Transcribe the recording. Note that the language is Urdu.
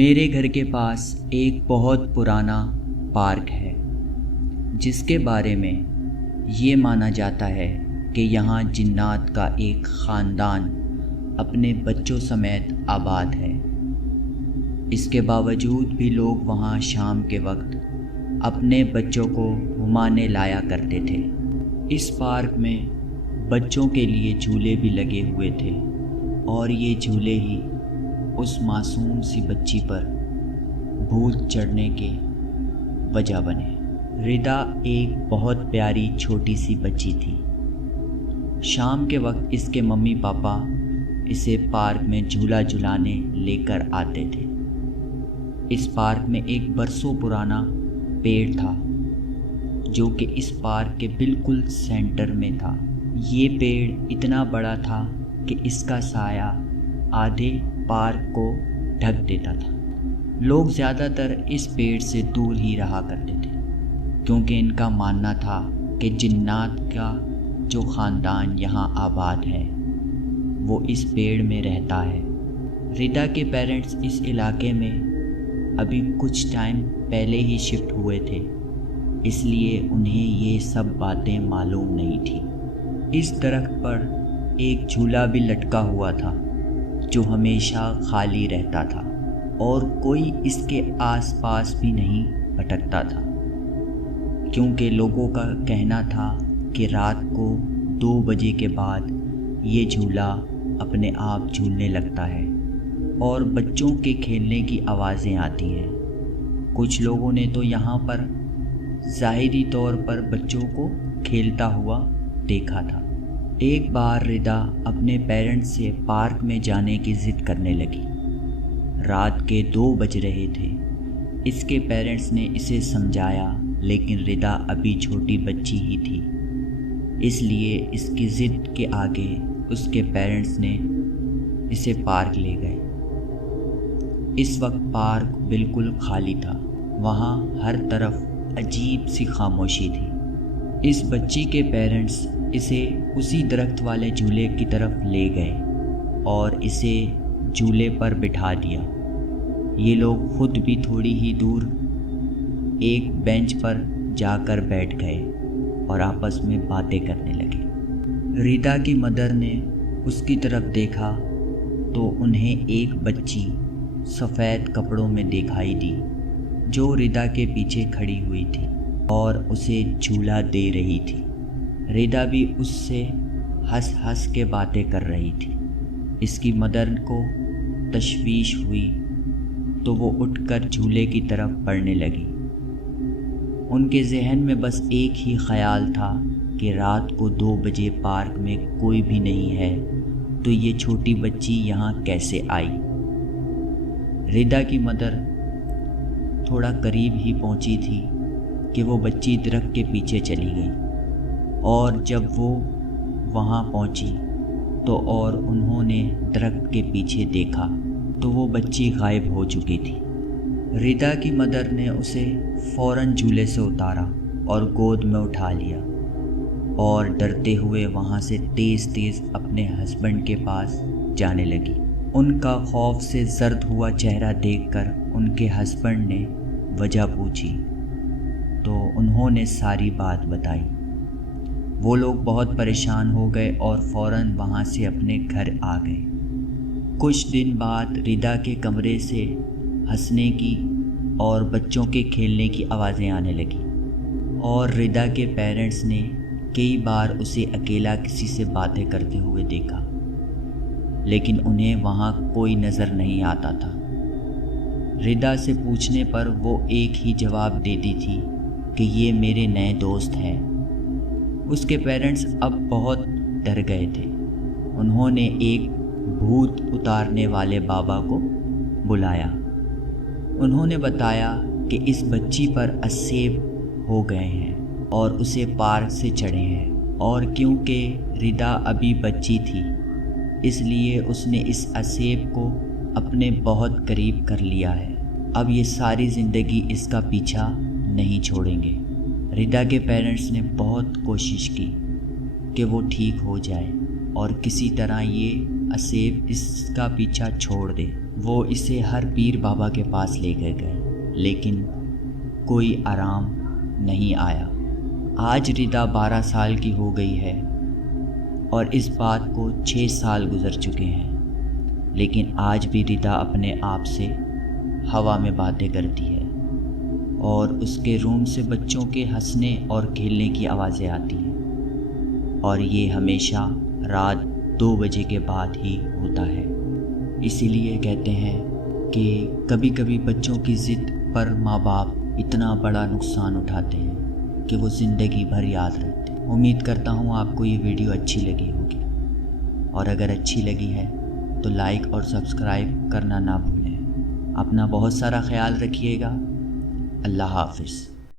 میرے گھر کے پاس ایک بہت پرانا پارک ہے جس کے بارے میں یہ مانا جاتا ہے کہ یہاں جنات کا ایک خاندان اپنے بچوں سمیت آباد ہے۔ اس کے باوجود بھی لوگ وہاں شام کے وقت اپنے بچوں کو گھمانے لایا کرتے تھے۔ اس پارک میں بچوں کے لیے جھولے بھی لگے ہوئے تھے اور یہ جھولے ہی اس معصوم سی بچی پر بھوت چڑھنے کے وجہ بنے۔ ردا ایک بہت پیاری چھوٹی سی بچی تھی۔ شام کے وقت اس کے ممی پاپا اسے پارک میں جھولا جھلانے لے کر آتے تھے۔ اس پارک میں ایک برسوں پرانا پیڑ تھا جو کہ اس پارک کے بالکل سینٹر میں تھا۔ یہ پیڑ اتنا بڑا تھا کہ اس کا سایہ آدھے پارک کو ڈھک دیتا تھا۔ لوگ زیادہ تر اس پیڑ سے دور ہی رہا کرتے تھے کیونکہ ان کا ماننا تھا کہ جنات کا جو خاندان یہاں آباد ہے وہ اس پیڑ میں رہتا ہے۔ ردا کے پیرنٹس اس علاقے میں ابھی کچھ ٹائم پہلے ہی شفٹ ہوئے تھے، اس لیے انہیں یہ سب باتیں معلوم نہیں تھیں۔ اس درخت پر ایک جھولا بھی لٹکا ہوا تھا جو ہمیشہ خالی رہتا تھا اور کوئی اس کے آس پاس بھی نہیں بھٹکتا تھا کیونکہ لوگوں کا کہنا تھا کہ رات کو 2 بجے کے بعد یہ جھولا اپنے آپ جھولنے لگتا ہے اور بچوں کے کھیلنے کی آوازیں آتی ہیں۔ کچھ لوگوں نے تو یہاں پر ظاہری طور پر بچوں کو کھیلتا ہوا دیکھا تھا۔ ایک بار ردا اپنے پیرنٹس سے پارک میں جانے کی ضد کرنے لگی۔ رات کے 2 بج رہے تھے۔ اس کے پیرنٹس نے اسے سمجھایا لیکن ردا ابھی چھوٹی بچی ہی تھی، اس لیے اس کی ضد کے آگے اس کے پیرنٹس نے اسے پارک لے گئے۔ اس وقت پارک بالکل خالی تھا، وہاں ہر طرف عجیب سی خاموشی تھی۔ اس بچی کے پیرنٹس اسے اسی درخت والے جھولے کی طرف لے گئے اور اسے جھولے پر بٹھا دیا۔ یہ لوگ خود بھی تھوڑی ہی دور ایک بینچ پر جا کر بیٹھ گئے اور آپس میں باتیں کرنے لگے۔ ردا کی مدر نے اس کی طرف دیکھا تو انہیں ایک بچی سفید کپڑوں میں دکھائی دی جو ردا کے پیچھے کھڑی ہوئی تھی اور اسے جھولا دے رہی تھی۔ ردا بھی اس سے ہنس ہنس کے باتیں کر رہی تھی۔ اس کی مدر کو تشویش ہوئی تو وہ اٹھ کر جھولے کی طرف بڑھنے لگی۔ ان کے ذہن میں بس ایک ہی خیال تھا کہ رات کو 2 بجے پارک میں کوئی بھی نہیں ہے تو یہ چھوٹی بچی یہاں کیسے آئی۔ ردا کی مدر تھوڑا قریب ہی پہنچی تھی کہ وہ بچی درخت کے پیچھے چلی گئی اور جب وہ وہاں پہنچی تو اور انہوں نے درخت کے پیچھے دیکھا تو وہ بچی غائب ہو چکی تھی۔ ردا کی مدر نے اسے فوراً جھولے سے اتارا اور گود میں اٹھا لیا اور ڈرتے ہوئے وہاں سے تیز تیز اپنے ہسبینڈ کے پاس جانے لگی۔ ان کا خوف سے زرد ہوا چہرہ دیکھ کر ان کے ہسبینڈ نے وجہ پوچھی تو انہوں نے ساری بات بتائی۔ وہ لوگ بہت پریشان ہو گئے اور فوراً وہاں سے اپنے گھر آ گئے۔ کچھ دن بعد ردا کے کمرے سے ہنسنے کی اور بچوں کے کھیلنے کی آوازیں آنے لگیں اور ردا کے پیرنٹس نے کئی بار اسے اکیلا کسی سے باتیں کرتے ہوئے دیکھا لیکن انہیں وہاں کوئی نظر نہیں آتا تھا۔ ردا سے پوچھنے پر وہ ایک ہی جواب دیتی تھی کہ یہ میرے نئے دوست ہیں۔ اس کے پیرنٹس اب بہت ڈر گئے تھے۔ انہوں نے ایک بھوت اتارنے والے بابا کو بلایا۔ انہوں نے بتایا کہ اس بچی پر اسیب ہو گئے ہیں اور اسے پارک سے چڑھے ہیں اور کیونکہ ردا ابھی بچی تھی اس لیے اس نے اس اسیب کو اپنے بہت قریب کر لیا ہے۔ اب یہ ساری زندگی اس کا پیچھا نہیں چھوڑیں گے۔ ردا کے پیرنٹس نے بہت کوشش کی کہ وہ ٹھیک ہو جائے اور کسی طرح یہ اسیب اس کا پیچھا چھوڑ دے۔ وہ اسے ہر پیر بابا کے پاس لے کر گئے لیکن کوئی آرام نہیں آیا۔ آج ردا 12 سال کی ہو گئی ہے اور اس بات کو 6 سال گزر چکے ہیں، لیکن آج بھی ردا اپنے آپ سے ہوا میں باتیں کرتی ہے اور اس کے روم سے بچوں کے ہنسنے اور کھیلنے کی آوازیں آتی ہیں، اور یہ ہمیشہ رات 2 بجے کے بعد ہی ہوتا ہے۔ اسی لیے کہتے ہیں کہ کبھی کبھی بچوں کی ضد پر ماں باپ اتنا بڑا نقصان اٹھاتے ہیں کہ وہ زندگی بھر یاد رہتے ہیں۔ امید کرتا ہوں آپ کو یہ ویڈیو اچھی لگی ہوگی، اور اگر اچھی لگی ہے تو لائک اور سبسکرائب کرنا نہ بھولیں۔ اپنا بہت سارا خیال رکھیے گا۔ اللہ حافظ۔